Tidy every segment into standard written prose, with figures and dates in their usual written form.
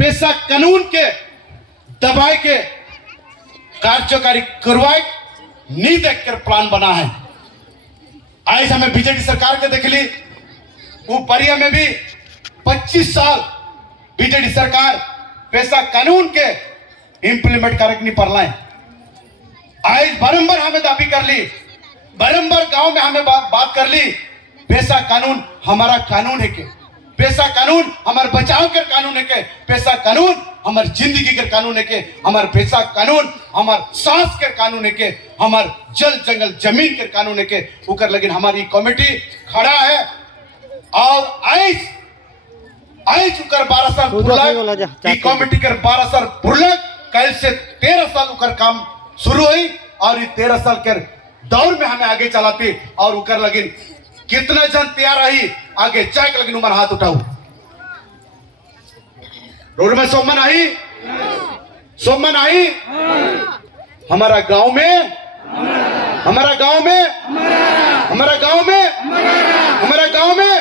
पेशा कानून के दबाए के कार्यकारी करवाए नहीं देखकर प्लान बना है। आज हमें बीजेपी सरकार के देख ली ऊपरिया में भी 25 साल बीजेपी सरकार पेशा कानून के इंप्लीमेंट करके नहीं पड़ है। आज बारंबार हमें दाबी कर ली, बारंबार गांव में हमें बात कर ली, पेशा कानून हमारा कानून है के, पेशा कानून हमारे बचाव के कानून है के, पेशा कानून हमारी जिंदगी के कानून है के, हमारे पेशा कानून हमारे सांस के कानून है के, हमारे जल जंगल जमीन के कानून है के। उकर लेकिन हमारी कमेटी खड़ा है और आज उकर 12 साल पुरलक, ये कमेटी कर 12 साल पुरलक, कल से 13 साल उकर काम शुरू हुई और ये 13 साल के दौर में हमें आगे चलाती और उकर लगिन कितना जन तैयार रही आगे चाय लगिन उमर हाथ उठाऊ। रोड में सोमन आई हमारा गांव में हमारा गांव में हमारा गांव में हमारा गांव में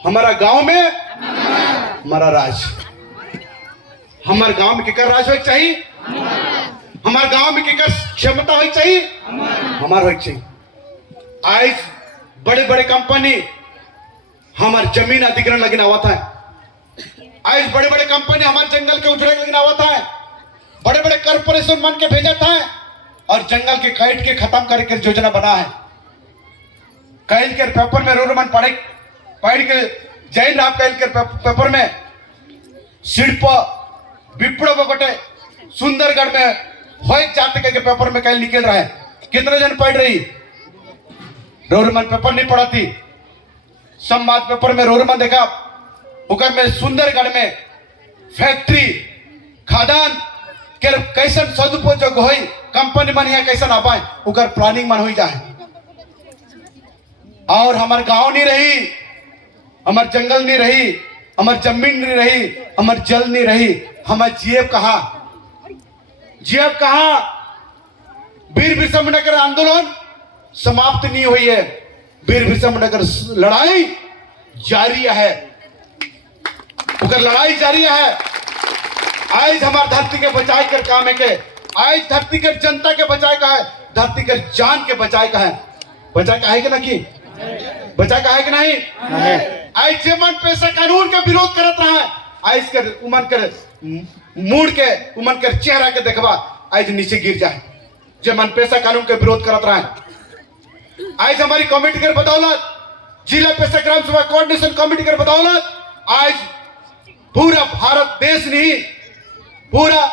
हमारा गांव में हमारा राज, हमारे गांव में केकर राज होना चाहिए, हमारे गांव में केकर क्षमता होनी चाहिए, हमारा होना चाहिए। आज बड़े बड़े कंपनी हमारे जमीन अधिग्रहण लगिन आवा था, आज बड़े बड़े कंपनी हमारे जंगल के उजड़े लगिन आवा था, बड़े बड़े कॉर्पोरेशन मन के भेजा था और जंगल के काट के खत्म करके योजना बना है। कल के पेपर में रोड मन पढ़ के जैन राम कल के पेपर में सिर्फ विप्रो बगटे सुंदरगढ़ में हो जाते के पेपर में कल निकल रहा है। कितने जन पढ़ रही, रोरमन पेपर नहीं पढ़ाती, संवाद पेपर में रोरमन देखा उकर में सुंदरगढ़ में फैक्ट्री खादान के कैसन सदुपयोग हो, कंपनी मन यहाँ कैसन आ पाए उकर प्लानिंग मन हो जाए। और हमारे गांव नहीं रही, हमारे जंगल नहीं रही, हमारी जमीन नहीं रही, हमारी जल नहीं रही, हमारे जीएफ कहा वीर बिरसा मुंडा आंदोलन समाप्त नहीं हुई है, वीर बिरसा मुंडा लड़ाई जारी है, लड़ाई जारी है। आज हमारे धरती के बचाए कर काम है के, आज धरती के जनता के बचाए का है, धरती के जान के बचाए का है, बचाए का है कि नहीं, बचाए का है कि नहीं। आज जे मन पेशा कानून के विरोध करत रहा है, आज के उमन कर मूड के उमन कर चेहरा के देखबा आज नीचे गिर जाए, जे मन पेशा कानून के विरोध करत रहा है। आज हमारी कमेटी के बदौलत, जिला पेशा ग्राम सभा कोऑर्डिनेशन कमेटी के बदौलत आज पूरा भारत देश नहीं, पूरा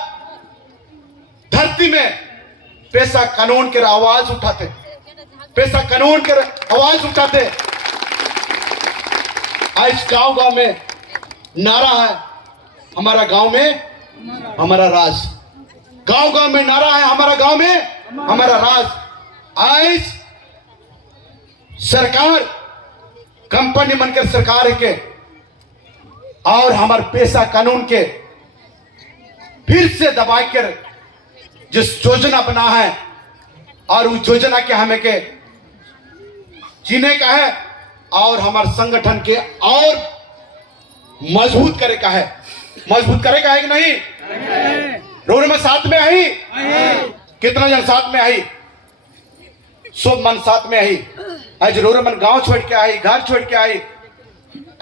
धरती में पेशा कानून के आवाज उठाते, पेशा कानून के आवाज उठाते। आज गांव गांव में नारा है, हमारा गांव में हमारा राज, गांव गांव में नारा है, हमारा गांव में हमारा राज। आज सरकार कंपनी बनकर सरकार है के और हमारे पेशा कानून के फिर से दबाकर जिस योजना बना है और उस योजना के हमें के जीने का है और हमारे संगठन के और मजबूत करे का है, मजबूत करेगा है कि नहीं। रोड में साथ में आई, कितना जन साथ में आई, सब मन साथ में आई। आज रोड मन गांव छोड़ के आई, घर छोड़ के आई,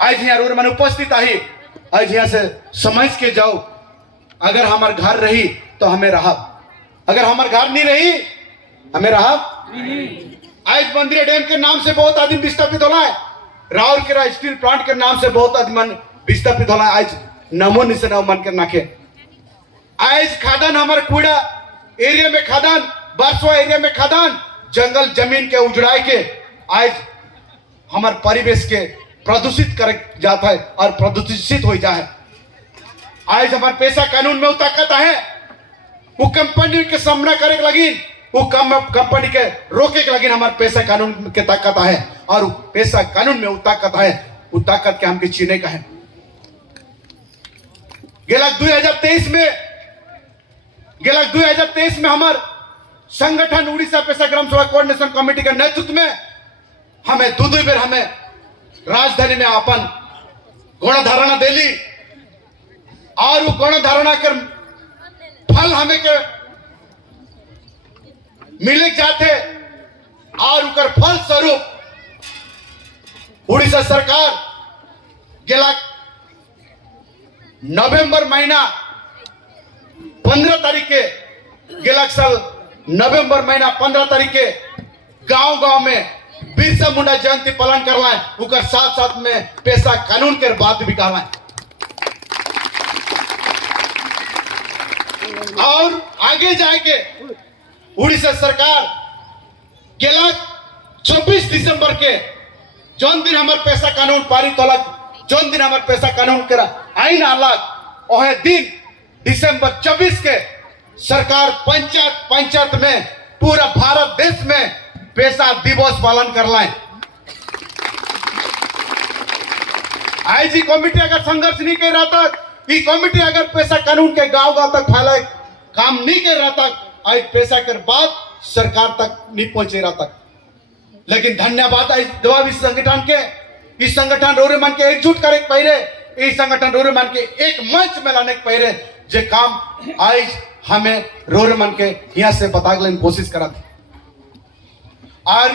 आज यहाँ रोड मन उपस्थित आई। आज यहाँ से समझ के जाओ, अगर हमारे घर रही तो हमें रहा, अगर हमारे घर नहीं रही हमें रहा। आज बंदरिया डैम के नाम से बहुत आदमी विस्थापित हो रहा है, राउरकेला स्टील प्लांट के नाम से बहुत आदमी विस्थापित हो रहा है। आज नमो निसे नव मन कर नाखे, आज खादान हमारे कूड़ा एरिया में खादान, बरसवा एरिया में खादान, जंगल जमीन के उजड़ाए के आज हमारे परिवेश के प्रदूषित कर जाता है और प्रदूषित हो जाए। आज हमारे पेशा कानून में वो ताकत है, वो कंपनी के सामना करे लगी, वो कंपनी के रोके के लगी, हमारे पेशा कानून के ताकत है और पेशा कानून में वो ताकत है, वो ताकत के हमके चीने का है। गेला 2023 में हमारे संगठन उड़ीसा पेशा ग्राम सभा कोऑर्डिनेशन कमेटी के नेतृत्व में हमें दो बेर हमें राजधानी में अपन घोड़ा धारणा देली, और वो गण धारणा कर फल हमें के मिले जाते और उकर फल स्वरूप उड़ीसा सरकार गेला नवंबर महीना 15 तारीख के गेला साल नवंबर महीना 15 तारीख के गांव-गांव में बिरसा मुंडा जयंती पालन करवाए उकर साथ-साथ में पेशा कानून के बात भी कहवाए और आगे जाके उड़ीसा सरकार गेला 24 दिसंबर के जौन दिन हमारे पैसा कानून पारित होलक जौन दिन हमारे पैसा कानून के आईन आलक वह दिन दिसंबर 24 के सरकार पंचायत में पूरा भारत देश में पैसा दिवस पालन कर लाए। आईजी कमेटी अगर संघर्ष नहीं कर रहा तक ये कमेटी अगर पैसा कानून के गांव-गांव तक फैलाए काम नहीं कर रहा तक आज पैसा कर बाद सरकार तक नहीं पहुंचे रहा तक। लेकिन धन्यवाद आज दवा इस संगठन के इस संगठन रोरे मन के एकजुट करे पहले इस संगठन रोरे मन के एक मंच में लाने के पहले जे काम आज हमें रोरे मन के यहाँ से बता लेने कोशिश करा थी और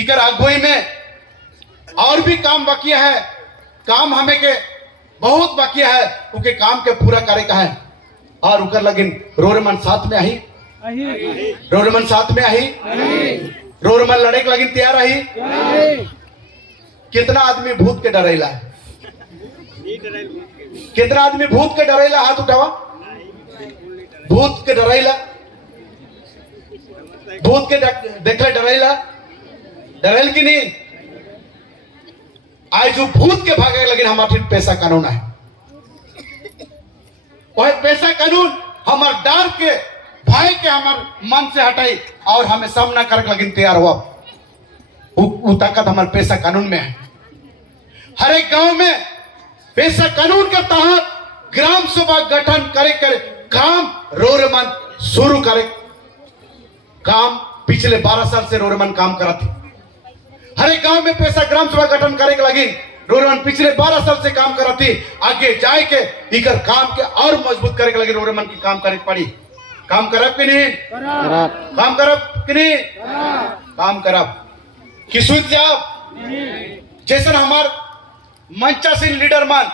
इकर अगुवाई में और भी काम बाकी है काम हमें के बहुत बाकी है उनके काम के पूरा करे का है और उकर लगिन रोरमन साथ में आई रोरमन साथ में आई रोरमन लड़े के लगिन तैयार आई। कितना आदमी भूत के डरेला है कितना आदमी भूत के डरेला हाथ उठावा भूत के डरेला भूत के देखले डरेला डरेल की नहीं आज जो भूत के भागे लगे हमारे पैसा कानून है वह पैसा कानून हमारे डर के भय के हमारे मन से हटाई और हमें सामना करके लगे तैयार हुआ वो ताकत हमारे पैसा कानून में है। हर एक गांव में पैसा कानून के तहत ग्राम सभा गठन करे काम रोरमन शुरू करे काम पिछले 12 साल से रोरमन काम करा थी। हर एक गांव में पैसा ग्राम सभा गठन करे के लगी रोरमन पिछले 12 साल से काम करा थी। आगे जाए के इकर काम के और मजबूत करे के लगी रोरमन की काम करे पड़ी। काम करब कि नहीं काम करब कि नहीं काम करब किसुत जाब जैसे हमार मंचासीन लीडर मन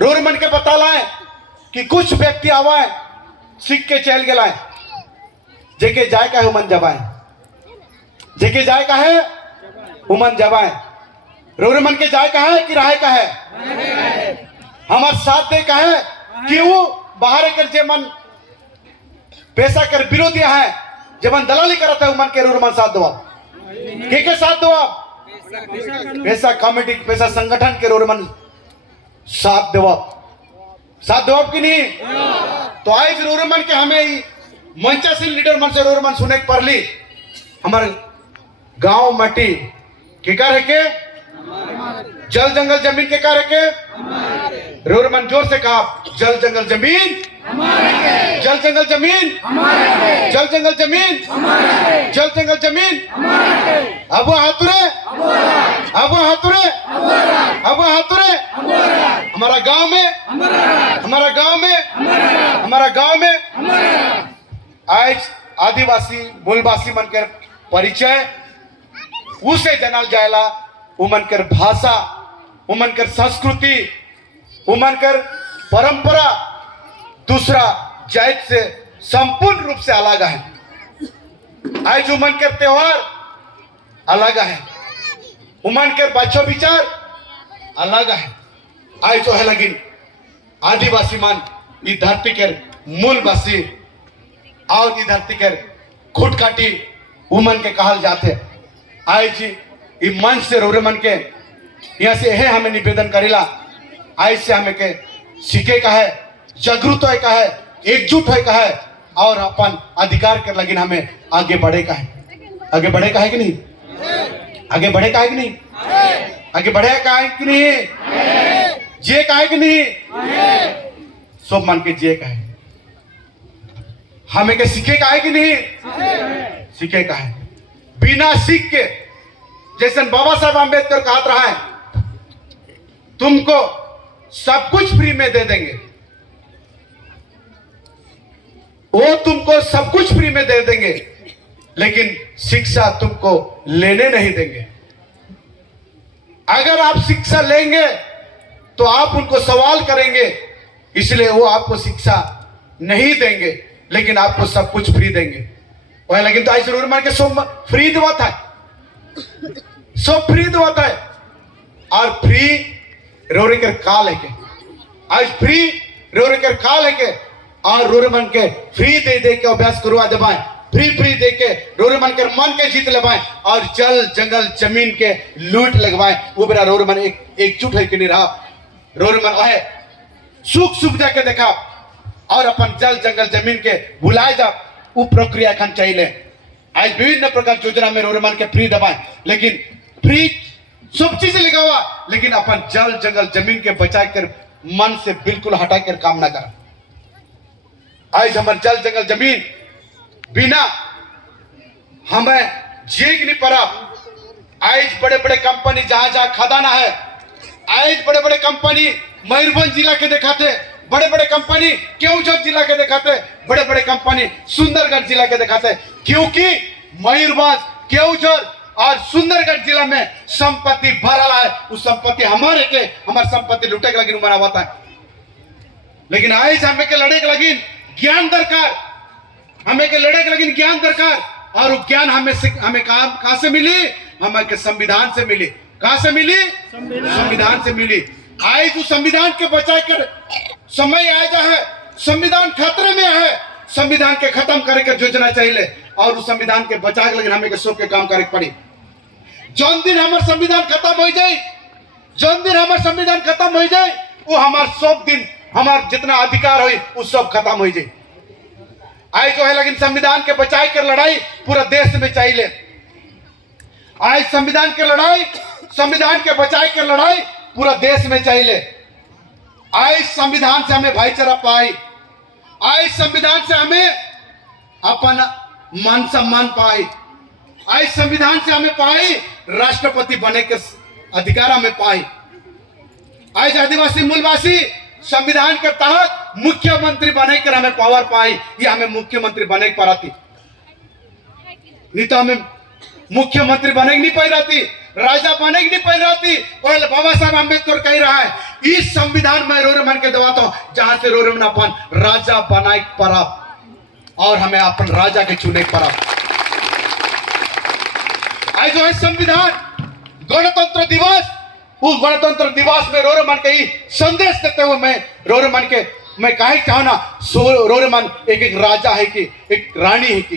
रोरमन के बता लाए कि कुछ व्यक्ति आवाए सीख के चल गए जेके जाए का है उमन जबाए जेके जाए का है उमन जबाए रोरमन के जाए का है कि राय का है हमार साथ दे का है कि वो बाहर कर जे मन पैसा कर विरोधी है जब दलाली करता है उमन के रोरमन साथ दो के साथ दो पैसा कमेटी पैसा संगठन के रोरमन साथ दो कि नहीं तो आज रोरमन के हमें मंचासीन लीडर मन से रोरमन सुने के पड़ ली हमारे गांव मटी के का रहे के जल जंगल जमीन के का रहे के रोरमन जोर से कहा जल जंगल जमीन जल जंगल जमीन जल जंगल जमीन जल जंगल जमीन अब वो हाथुरे अब वो हाथुरे अब वो हाथुरे हमारा गांव में हमारा गांव में हमारा गांव में आज आदिवासी मूलवासी मनकर परिचय उसे जनल जायला उमनकर भाषा उमनकर संस्कृति उमनकर परंपरा दूसरा जात से संपूर्ण रूप से अलग है। आज उमनकर त्योहार अलग है उमनकर बच्चों विचार अलग है। आज जो है लगिन आदिवासी मन ये धरती के मूलवासी और ये धरती के खुटकाटी उमन के कहल जाते आज ये मन से रोरमन के यहाँ से है हमें निवेदन करेला आज से हमें के सीखे का है जागरूक है का है एकजुट है का है और अपन अधिकार कर लगिन हमें आगे बढ़े का है आगे बढ़े का है कि नहीं आगे बढ़े का है कि नहीं आगे बढ़े का है कि नहीं जे का है कि नहीं सब मन के जे का है हमें के सीखे का है कि नहीं सीखे का है बिना सीख के जैसे बाबा साहब आम्बेडकर कहा रहा है तुमको सब कुछ फ्री में दे देंगे, वो तुमको सब कुछ फ्री में दे देंगे, लेकिन शिक्षा तुमको लेने नहीं देंगे। अगर आप शिक्षा लेंगे तो आप उनको सवाल करेंगे, इसलिए वो आपको शिक्षा नहीं देंगे, लेकिन आपको सब कुछ फ्री देंगे। वह लेकिन तो ऐसे मान के सब फ्री दवाता है, सब फ्री दवाता है। और फ्री रोरे कर काल है के, आज फ्री रोरे कर काल है के, और रोरे मन के फ्री दे दे के अभ्यास करवा दबाएं, फ्री दे के रोरे मन के मन के जीत लगाएं, और जल जंगल जमीन के लूट लगवाएं। वो मेरा रोरे मन एकजुट है कि नहीं रहा, रोरे मन है सुख सुविधा के देखा और अपन जल जंगल जमीन के भुलाए जा, वो प्रक्रिया खान चाहिए। आज विभिन्न प्रकार की योजना में रोरे मन के फ्री दबाएं, लेकिन फ्री सब चीज लगा हुआ, लेकिन अपन जल जंगल जमीन के बचा कर मन से बिल्कुल हटा कर काम ना कर। आज हमारे जल जंगल जमीन बिना हमें जीग नहीं पड़ा। आज बड़े बड़े कंपनी जहां जहां खदाना है, आज बड़े बड़े कंपनी मयूरभंज जिला के दिखाते, बड़े बड़े कंपनी केवंझर जिला के दिखाते, बड़े बड़े कंपनी सुंदरगढ़ जिला के दिखाते, क्योंकि मयूरभंज केवंझर और सुंदरगढ़ जिला में संपत्ति भरल है। उस संपत्ति हमारे के, हमारे संपत्ति लुटे के लगी बना हुआ था। लेकिन आज हमें के लड़े के लगी ज्ञान दरकार, हमें के लड़े के लगी ज्ञान दरकार, और वो ज्ञान हमें कहां से मिली? हमें के संविधान से मिली। कहां से मिली? संविधान से मिली। आज उस संविधान के बचाए कर समय आया है, संविधान खतरे में है, संविधान के खत्म करे के योजना चाहिए, और उस संविधान के बचाए लेकिन हमें के सब के काम करे पड़ी। जौन दिन हमारे संविधान खत्म हो जाए, जौन दिन हमारे संविधान खत्म हो जाए, वो हमारे सब दिन हमारा जितना अधिकार हो वो सब खत्म हो जाए। आज जो है लेकिन संविधान के बचाए कर लड़ाई पूरा देश में चाहिए। आज संविधान की लड़ाई, संविधान के बचाए कर लड़ाई पूरा देश में चाहिए। आज संविधान से हमें भाईचारा पाई, आज संविधान से हमें अपन मान सम्मान पाई, आज संविधान से हमें पाई राष्ट्रपति बने के अधिकार हमें पाई। आज आदिवासी मूलवासी संविधान के तहत मुख्यमंत्री बने कर हमें पावर पाई, ये हमें मुख्यमंत्री बने की पाती, नहीं तो हमें मुख्यमंत्री बने नहीं पाई रहती, राजा बने नहीं पाई रहती। और बाबा साहब अम्बेडकर कह रहा है, इस संविधान में रोरे मन के दबाता हूं जहां से रोरे मन अपन राजा बनाए पड़ा, और हमें अपन राजा के चुने पड़ा। आज जो है संविधान गणतंत्र दिवस, उस गणतंत्र दिवस में रोरे मन के ही संदेश देते हुए मैं रोरे मन के मैं कहे चाहूं ना, रोरे मन एक एक राजा है कि एक रानी है कि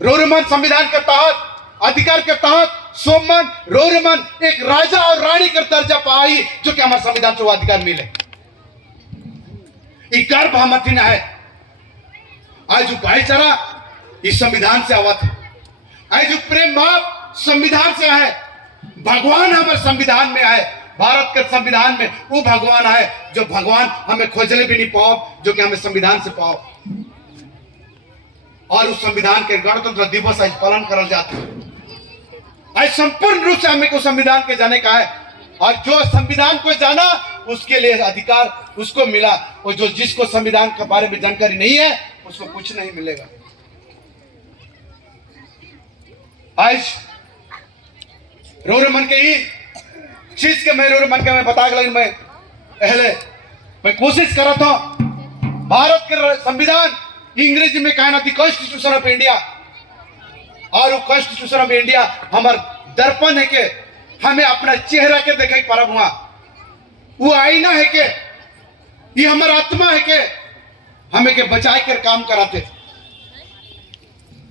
रोरे मन संविधान के तहत अधिकार के तहत सोमन रोरे मन एक राजा और रानी का दर्जा पाई, जो कि हमारे संविधान से वो अधिकार मिले। एक गर्व हमारे ना है। आज जो भाईचारा इस संविधान से आवत है, आज जो प्रेम भाव संविधान से है। भगवान हमारे संविधान में है, भारत के संविधान में वो भगवान है जो भगवान हमें खोजने भी नहीं पाओ, जो कि हमें संविधान से पाओ। और उस संविधान के गणतंत्र दिवस आज पालन करल जाता है। आज संपूर्ण रूप से हमें को संविधान के जाने का है, और जो संविधान को जाना उसके लिए अधिकार उसको मिला, और जो जिसको संविधान के बारे में जानकारी नहीं है उसको कुछ नहीं मिलेगा। आज रोरे मन के ही चीज के मैं रोरे मन के मैं बता गया, मैं पहले मैं कोशिश कर रहा था। भारत के संविधान अंग्रेजी में कहना थी कॉन्स्टिट्यूशन ऑफ इंडिया, और वो कॉन्स्टिट्यूशन ऑफ इंडिया हमार दर्पण है के हमें अपना चेहरा के देखे परब हुआ, वो आईना है के ये हमारा आत्मा है के हमें के बचाए कर काम कराते,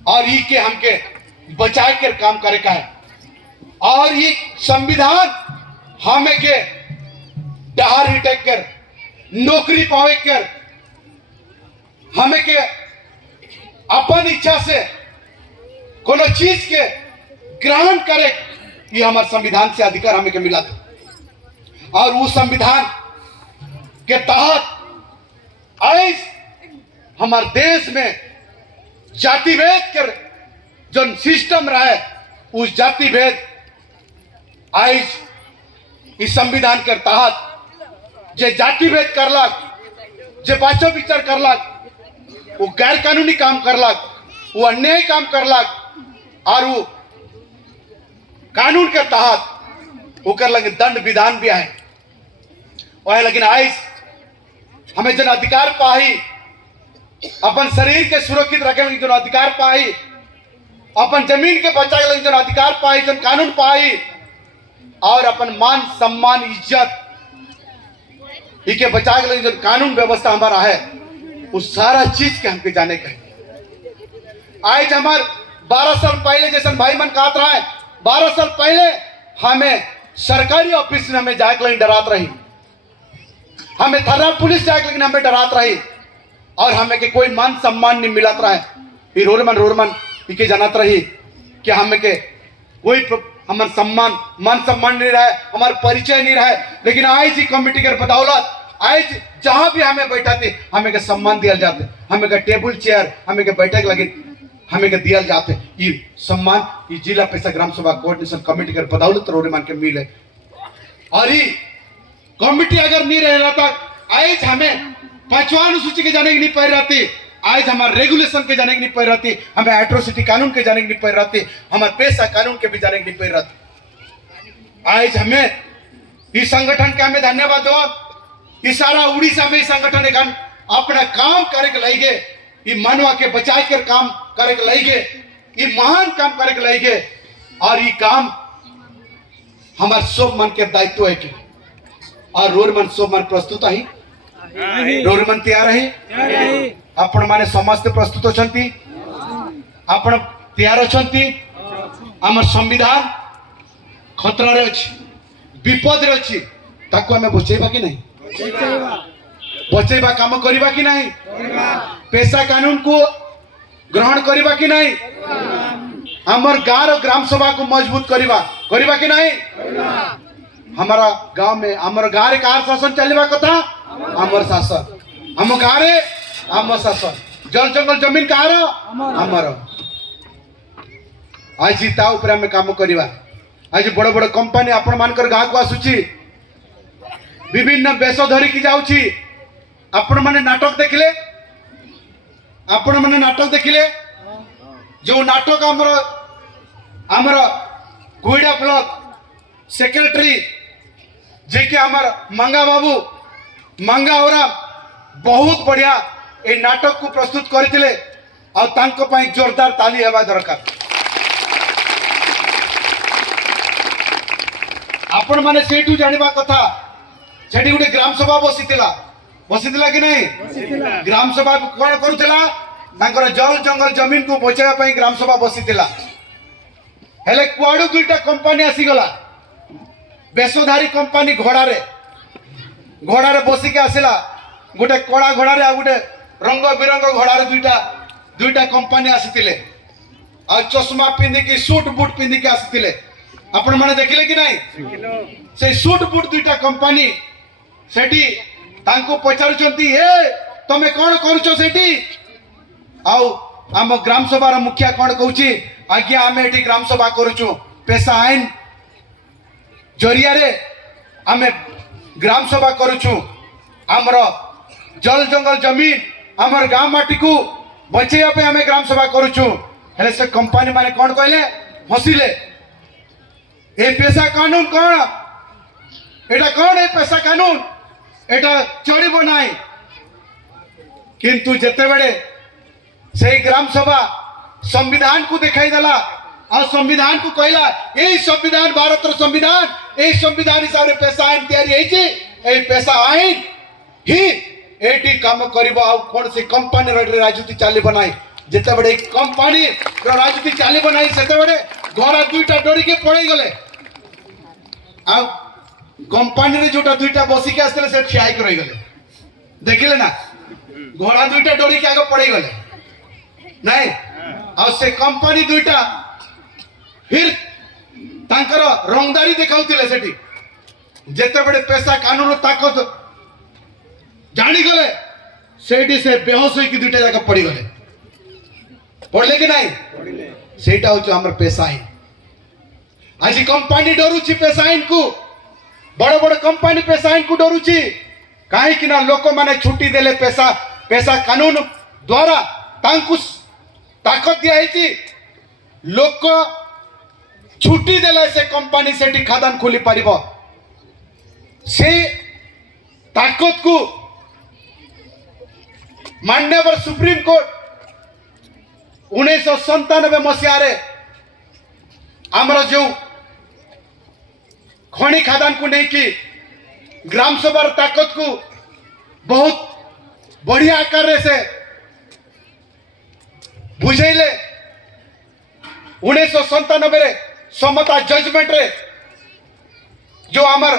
और ये के हमके बचाए कर काम करे का है। और ये संविधान हमें के डहार हिटेक कर नौकरी पावे कर हमें के अपन इच्छा से कोनो चीज के ग्रहण करे, ये हमारे संविधान से अधिकार हमें के मिला था। और उस संविधान के तहत आज हमारे देश में जाति भेद कर जो सिस्टम रहा है, उस जाति भेद आज इस संविधान के तहत जे जाति भेद करलक, जे बाचो विचार करलक, वो गैर कानूनी काम करलक, वो अन्याय काम करलक और वो कानून के तहत ओकर लगे दंड विधान भी है। वह लेकिन आज हमें जन अधिकार पाई, अपन शरीर के सुरक्षित रखे लगे जन अधिकार पाई, अपन जमीन के बचाए लगे जन अधिकार पाई, जन कानून पाई, और अपन मान सम्मान इज्जत इके बचाए लगे जन कानून व्यवस्था हमारा है, उस सारा चीज के हमके जाने का है। आज हमारे 12 साल पहले जैसे भाई मन कहत रहा है, 12 साल पहले हमें सरकारी ऑफिस में हमें जाके लगे डरात रही, हमें थाना पुलिस जाके लेकिन हमें डरात रही, और हमें के कोई मान सम्मान नहीं मिलत रहा है। फिर रोरमन इके जानत रही कि हमें के कोई हमार सम्मान मान सम्मान नहीं रहा, हमारा परिचय नहीं रहा। लेकिन आज ही कमेटी के बदौलत आज जहां भी हमें बैठाते हमें के सम्मान दिया जाते, हमें के टेबल चेयर हमें के बैठक लगे हमें के दिया जाते। ये सम्मान ये जिला पैसा ग्राम सभा कोऑर्डिनेशन कमेटी के बदौलत रोरमन के मिले। और ये कमिटी अगर नहीं रह रहा था आज हमें 5वां अनुसूची के जाने की नहीं पड़ रहती, आज हमारे रेगुलेशन के जाने की नहीं पड़ रहती, हमें एट्रोसिटी कानून के जाने की नहीं पड़ रहती, हमारे पेशा कानून के भी जाने की नहीं पड़ रहती। आज हमें इस संगठन के हमें धन्यवाद दो। इस सारा उड़ीसा में इस संगठन ने अपना काम करे के लगे, ये मनवा के बचाए कर काम करे के लगे, ये महान काम करे के लगे, और ये काम हमारे सब मन के दायित्व है कि और रोरमन सब मन प्रस्तुत है, रोरमन तैयार है, आपण माने समस्त प्रस्तुत अछंती, आपण तैयार अछंती। हमर संविधान खतरा रे अछि, विपद रे अछि, ताको हमें बचेबा कि नहीं, बचेबा काम करिबा कि नहीं, पेशा कानून को ग्रहण करिबा कि नहीं, हमर गांव और ग्राम सभा को मजबूत करिबा कि नहीं। हमारा गांव में हमारे गांव रे कार शासन चलेबा कथा, हमर शासन हम गांव रे हमर शासन, जल जंगल जमीन कार हमर। आज ता ऊपर हमें काम करिबा। आज बड़ बड़ कंपनी आपण मानकर गांव को आसुची, विभिन्न बेश धरी की जाउची। आपण माने नाटक देखिले, आपण माने नाटक देखिले, जो नाटक हमर कोइडा ब्लॉक सेक्रेटरी जे कि हमार मंगा बाबू मंगा ओरा बहुत बढ़िया ए नाटक को प्रस्तुत करथिले, और तांको पई जोरदार ताली हेबा दरकार। आपण माने सेठू जानिबा कथा, सेठी गुटे ग्राम सभा बसितिला कि नहीं, ग्राम सभा कोन करूथिला, तांकर जल जंगल जमीन को बचाइबा पई ग्राम सभा बसितिला। हेले कुआडू दुईटा कंपनी आसी गला, बेसोधारी कंपनी घोड़ा रे बसी के आसिला, गोटे कड़ा घोड़ा रे आ गोटे रंग बिरंग घोड़ा रे दुईटा कंपनी आसीतिले, आ चश्मा पिंधि की सूट बूट पिंधि के आसीतिले। आपण माने देखिले कि नहीं, से सूट बूट दुईटा कंपनी सेठी तांको पचारुचंती, ए तमे कोन करूचो सेठी, आउ आम ग्राम सभा रो मुखिया कोन कहूची, आज्ञा आमे एठी ग्राम सभा करूचु, पेशा आईन जरिया रे आमे ग्राम सभा करूचु, आमर जल जंगल जमीन आमर गांव माटी को बचेया पे आमे ग्राम सभा करूचु। हेले से कंपनी माने कोन कहले, हसिले, ए पेशा कानून कोन, एटा कोन ए पेशा कानून, एटा चढ़िबो नाही। किंतु जेते बेले से ग्राम सभा संविधान को दिखाई देला, और संविधान को कहला, यही संविधान भारत संविधान, यही संविधान हिसाब से पेशा आईन तैयारी होइछि, एही पेशा आईन ही एटी काम करिबो। आ कोन से कंपनी रे राजनीति चालिबो नाही, जेते बडे कंपनी रो राजनीति चालिबो नाही, सेते बडे घोड़ा दुईटा डोरी के पड़े गले, आ कंपनी रे जोटा दुईटा बसी के आसले से ठियाई कर रही गले, देखिले ना, घोड़ा दुईटा डोरी के आगे पड़े गले नहीं, और से कंपनी दुईटा फिर तांकर रंगदारी देखाउतिले सेठी, जेते बडे पेशा कानून ताकत जानी गले, सेठी से बेहोश होई कि दुईटा जगह पड़ी गले, पड़ले कि नहीं, सेटा हो हमर पेशा आईन। आज कंपनी डरुची पेशा आईन को, बड़ बड़ कंपनी पेशा आईन को डरुची, कहीं लोक मैंने छुट्टी देले पैसा पैसा कानून द्वारा ताकत दिया लोक छुट्टी देले से कंपनी से खादान खोली पार से ताकत को मान्यवर सुप्रीम कोर्ट 1997 मसीह आमर जो खणी खादान को नहीं कि ग्राम सभा ताकत को बहुत बढ़िया आकार से बुझेले 1997 समता जजमेंट रे जो आमर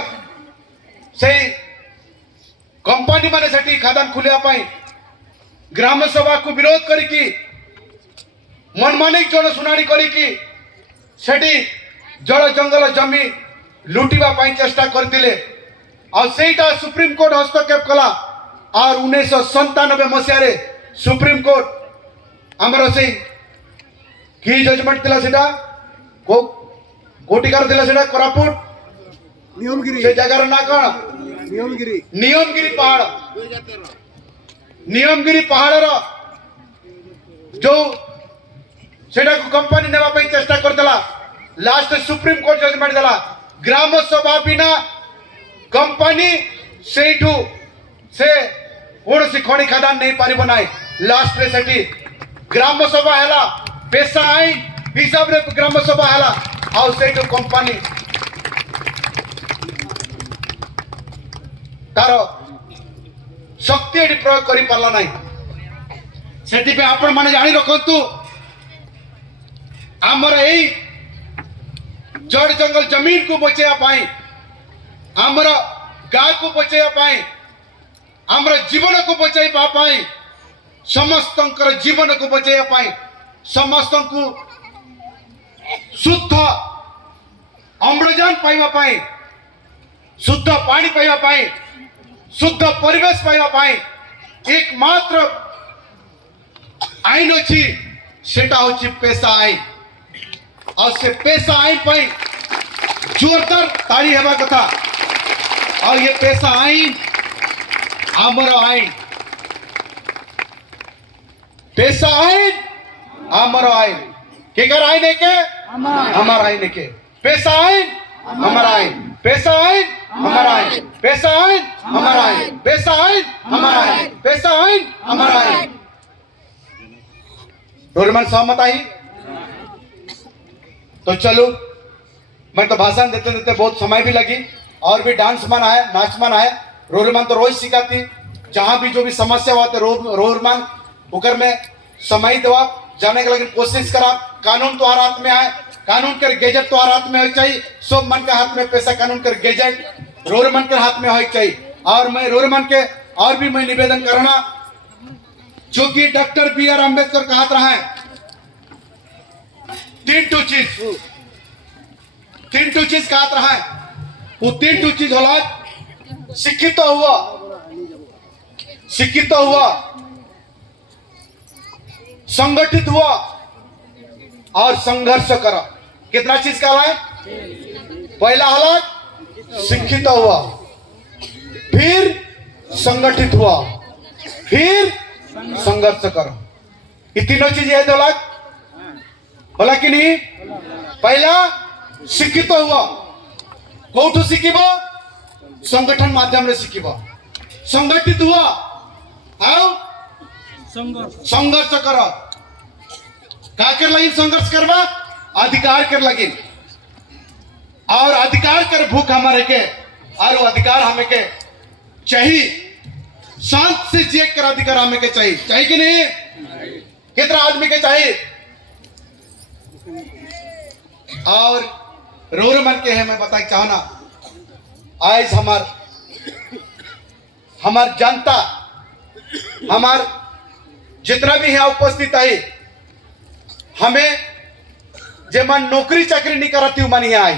से कंपनी माने सेठी खादान खुलिया पाई ग्राम सभा को विरोध करिकी मनमानिक जन सुनानी करिकी सेठी जल जंगल जमी लुटिबा पाई चेष्टा करतिले और सेटा सुप्रीम कोर्ट हस्तक्षेप कला और 1997 मसीह रे सुप्रीम कोर्ट आमर से की जजमेंट दिला सेटा को कोटिकार दिला सेटा कोरापुट नियमगिरी से जगार ना कौन नियमगिरी पहाड़ रो जो सेटा को कंपनी नेवा पे चेष्टा करतला लास्ट सुप्रीम कोर्ट जजमेंट देला ग्राम सभा बिना कंपनी सेठू से कौन खणी खादान नहीं पारिब नाई लास्ट रे सेठी ग्राम सभा हैला पैसा आईन हिसाब रे ग्राम सभा हैला और सेठू कंपनी तार शक्ति एटी प्रयोग करि पारला नाही सेठी पे आपण माने जानि रखंतु आमर एई जड़ जंगल जमीन को बचेया पाई आमर गाय को बचेया पाई आमर जीवन को बचाइबा पाई समस्तंकर जीवन को बचेया पाई समस्तंकु शुद्ध अम्लजान पाइबा पाई शुद्ध पानी पाइबा पाई शुद्ध परिवेश पाइबा पाई एकमात्र आईन अच्छी सेटा होची पैसा आईन और से पैसा आईन पाई जोरदार ताली हेबा कथा और ये पैसा आईन आमर आईन पैसा आईन आमर आईन के कर आईन है के हमार आईन है के पैसा आईन हमारा आईन पैसा आईन हमारा आईन पैसा आईन हमारा आईन पैसा आईन हमारा आईन पैसा आईन हमारा आईन रोलमन सहमत आई तो चलो मैं तो भाषण देते देते बहुत समय भी लगी और भी डांस मन आए नाच मन आए रोलमन तो रोज सिखाती जहां भी जो भी समस्या हुआ तो रोलमन उकर में समय दवा जाने के लगे कोशिश करा कानून तो हाथ में आए कानून कर गेजेट तो हाथ में हो चाहिए सब मन के हाथ में पैसा कानून कर गेजेट रोलमन के हाथ में हो चाहिए और मैं रोलमन के और भी मैं निवेदन करना जो कि डॉक्टर बी.आर. अम्बेडकर कहत रहा है तीन टू चीज कहत रहा है वो तीन टू चीज होला शिक्षित हुआ संगठित हुआ और संघर्ष करा कितना चीज का है पहला हालत शिक्षित हुआ फिर संगठित हुआ फिर संघर्ष करो ये तीनों चीज है दौलत बोला कि नहीं पहला शिक्षित हुआ कौटू शिखिब संगठन माध्यम रे शिखिब संगठित हुआ आओ संघर्ष कर का कर लगी संघर्ष करवा अधिकार कर लगी और अधिकार कर भूख हमारे के और अधिकार हमें के चाहिए शांत से जिए कर अधिकार हमें के चाहिए कि नहीं कितना आदमी के चाहिए और रोर मन के है मैं बता चाहना आज हमार जनता हमार जितना भी है उपस्थित है हमें जे मन नौकरी चाकरी नहीं कराती हूं मन यहाँ आई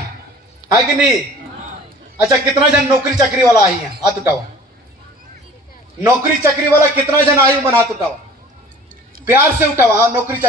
है कि नहीं अच्छा कितना जन नौकरी चाकरी वाला आई है हाथ उठाओ नौकरी चाकरी वाला कितना जन आई मन हाथ उठाओ प्यार से उठाओ हाँ नौकरी चाकरी